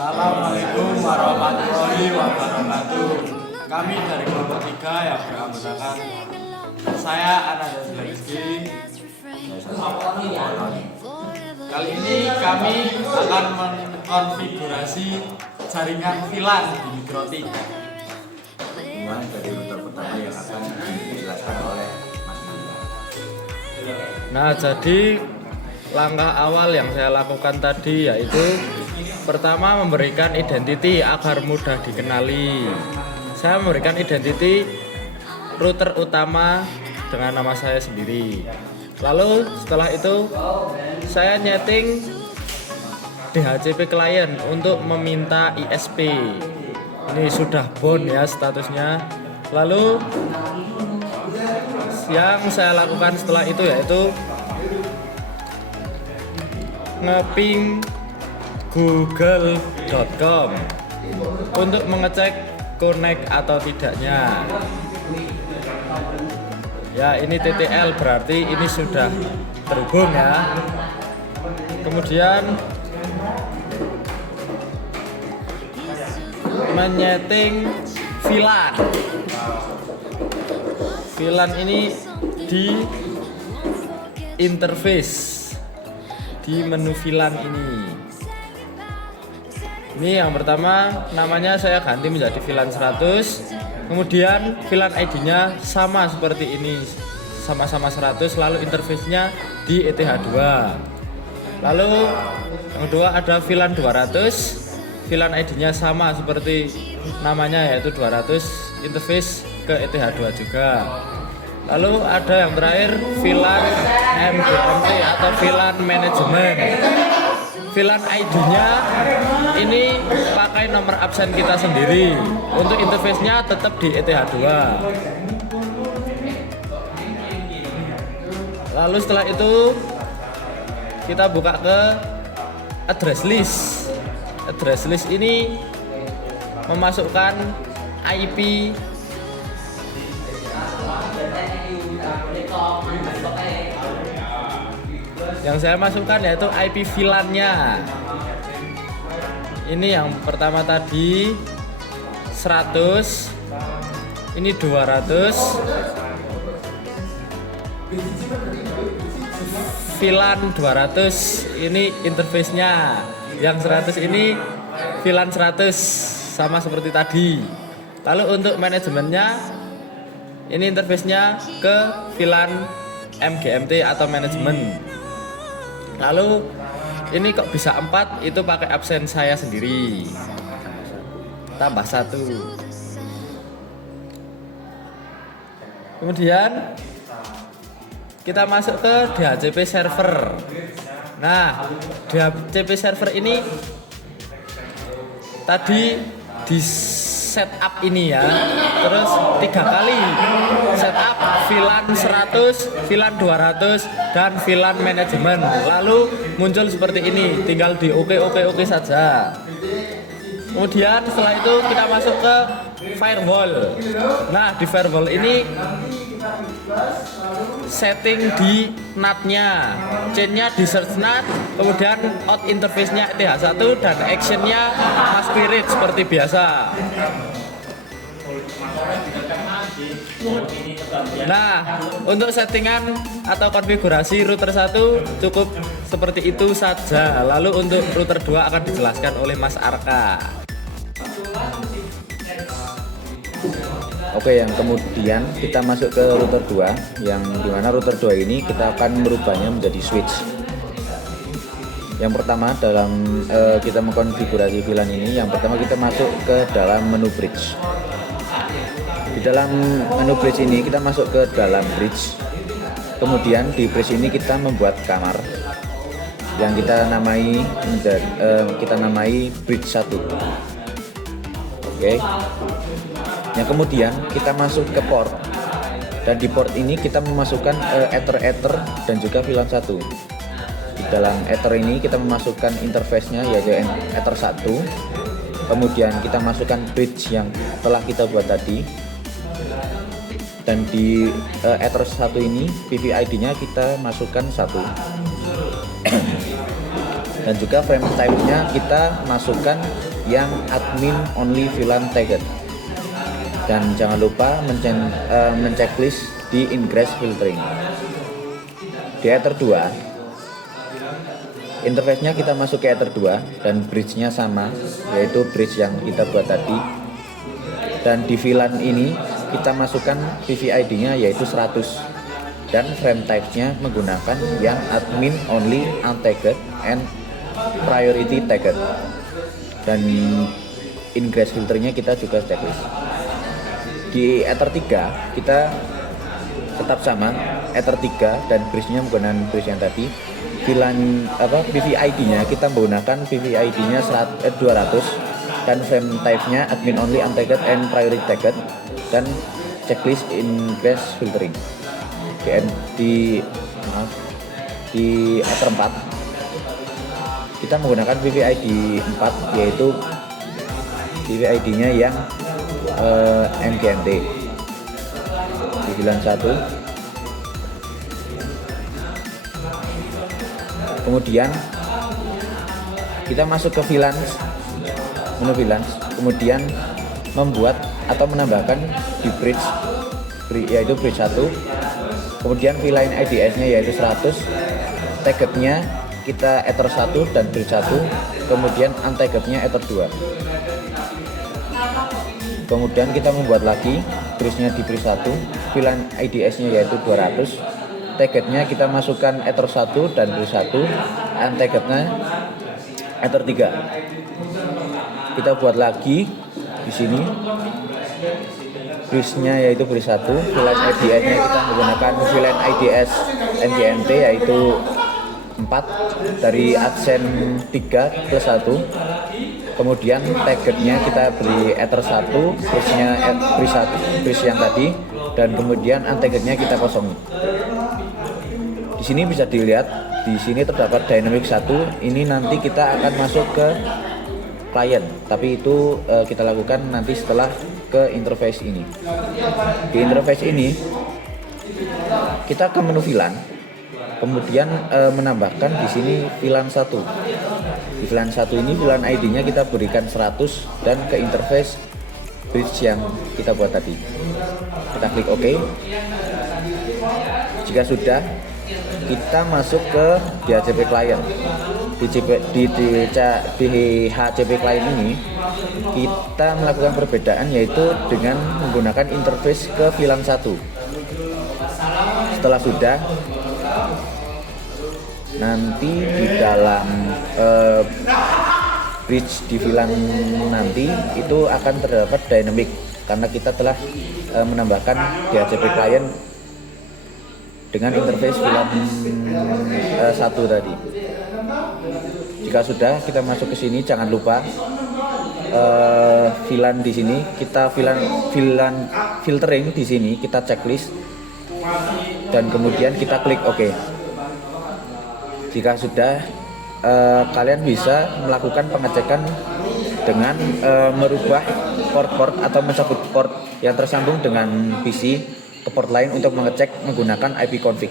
Assalamualaikum warahmatullahi wabarakatuh. Kami dari kelompok 3 yang beranggotakan saya Ananda Rizky. Kali ini kami akan mengkonfigurasi jaringan VLAN di Mikrotik. Mulai dari router pertama yang akan dijelaskan oleh Mas Nanda. Nah, jadi langkah awal yang saya lakukan tadi yaitu pertama memberikan identity agar mudah dikenali. Saya memberikan identity router utama dengan nama saya sendiri. Lalu setelah itu saya nyeting DHCP client untuk meminta ISP. Ini sudah bound ya statusnya. Lalu yang saya lakukan setelah itu yaitu ngeping google.com untuk mengecek connect atau tidaknya. Ya, ini TTL berarti ini sudah terhubung ya. Kemudian menyeting VLAN. VLAN ini di interface di menu VLAN ini. Ini yang pertama namanya saya ganti menjadi VLAN 100. Kemudian VLAN ID-nya sama seperti ini, sama-sama 100. Lalu interface-nya di ETH2. Lalu yang kedua ada VLAN 200. VLAN ID-nya sama seperti namanya yaitu 200. Interface ke ETH2 juga. Lalu ada yang terakhir VLAN MGMT atau VLAN Management. VLAN ID-nya ini pakai nomor absen kita sendiri. Untuk interface-nya tetap di ETH2. Lalu setelah itu kita buka ke address list. Address list ini memasukkan IP yang saya masukkan yaitu IP VLAN-nya. Ini yang pertama tadi 100, ini 200. VLAN 200 ini interface-nya. Yang 100 ini VLAN 100 sama seperti tadi. Lalu untuk manajemennya ini interface-nya ke VLAN MGMT atau manajemen. Lalu ini kok bisa 4, itu pakai absen saya sendiri. Tambah 1. Kemudian kita masuk ke DHCP server. Nah, DHCP server ini tadi di setup ini ya. Terus 3 kali setup VLAN 100, VLAN 200 dan VLAN manajemen. Lalu muncul seperti ini, tinggal di oke saja. Kemudian setelah itu kita masuk ke firewall. Nah, di firewall ini setting di NAT-nya, chain-nya di search NAT, kemudian out interface-nya ETH1 dan action-nya Spirit seperti biasa. Nah, untuk settingan atau konfigurasi router 1 cukup seperti itu saja. Lalu untuk router 2 akan dijelaskan oleh Mas Arka. Oke, yang kemudian kita masuk ke router 2, yang dimana router 2 ini kita akan merubahnya menjadi switch. Yang pertama dalam kita mengkonfigurasi VLAN ini, yang pertama kita masuk ke dalam menu bridge. Di dalam menu bridge ini kita masuk ke dalam bridge. Kemudian di bridge ini kita membuat kamar yang kita namai bridge 1. Oke. Yang kemudian kita masuk ke port, dan di port ini kita memasukkan ether dan juga VLAN 1. Di dalam ether ini kita memasukkan interface-nya yaitu ether 1. Kemudian kita masukkan bridge yang telah kita buat tadi. Dan di ether 1 ini PV ID-nya kita masukkan 1. Dan juga frame type-nya kita masukkan yang admin only VLAN tagged. Dan jangan lupa menceklis di ingress filtering. Di Ether 2, interface-nya kita masuk ke Ether 2 dan bridge-nya sama, yaitu bridge yang kita buat tadi. Dan di VLAN ini kita masukkan PVID-nya yaitu 100 dan frame type-nya menggunakan yang admin only untagged and priority tagged. Dan ingress filternya kita juga checklist. Di Ether 3 kita tetap sama, Ether 3 dan bridge-nya menggunakan bridge yang tadi. VLAN PVID-nya kita menggunakan PVID-nya 200 dan frame type-nya admin only untagged and priority tagged dan checklist ingress filtering. Di Ether 4 kita menggunakan PVID 4 yaitu PVID-nya yang MGMT. Di VLAN 1, kemudian kita masuk ke VLAN, menu VLAN, kemudian membuat atau menambahkan di bridge yaitu bridge 1, kemudian VLAN IDS-nya yaitu 100, tagged-nya kita Ether 1 dan bridge 1, kemudian untagged-nya Ether 2. Kemudian kita membuat lagi bridge-nya di bridge 1, VLAN IDS-nya yaitu 200, tagged-nya kita masukkan Ether 1 dan bridge 1, untagged-nya Ether 3. Kita buat lagi di sini bridge-nya yaitu bridge 1, VLAN IDS-nya kita menggunakan VLAN IDS MGMT yaitu 4 dari adsen 3 plus 1. Kemudian tagged-nya kita beri Ether 1, bridge-nya bridge yang tadi, dan kemudian untagged-nya kita kosongi. Di sini bisa dilihat, di sini terdapat dynamic 1. Ini nanti kita akan masuk ke klien, tapi itu kita lakukan nanti setelah ke interface ini. Di interface ini kita ke menu VLAN, kemudian menambahkan di sini VLAN 1. Di VLAN 1 ini VLAN ID-nya kita berikan 100 dan ke interface bridge yang kita buat tadi. Kita klik OK. Jika sudah, kita masuk ke DHCP client. Di HCP client ini kita melakukan perbedaan yaitu dengan menggunakan interface ke VLAN 1. Setelah sudah, nanti di dalam bridge di VLAN nanti itu akan terdapat dynamic karena kita telah menambahkan DHCP client dengan interface VLAN 1 tadi. Jika sudah, kita masuk ke sini. Jangan lupa VLAN di sini kita VLAN filtering di sini kita checklist dan kemudian kita klik OK. Jika sudah, kalian bisa melakukan pengecekan dengan merubah port atau mencabut port yang tersambung dengan PC ke port lain untuk mengecek menggunakan ipconfig.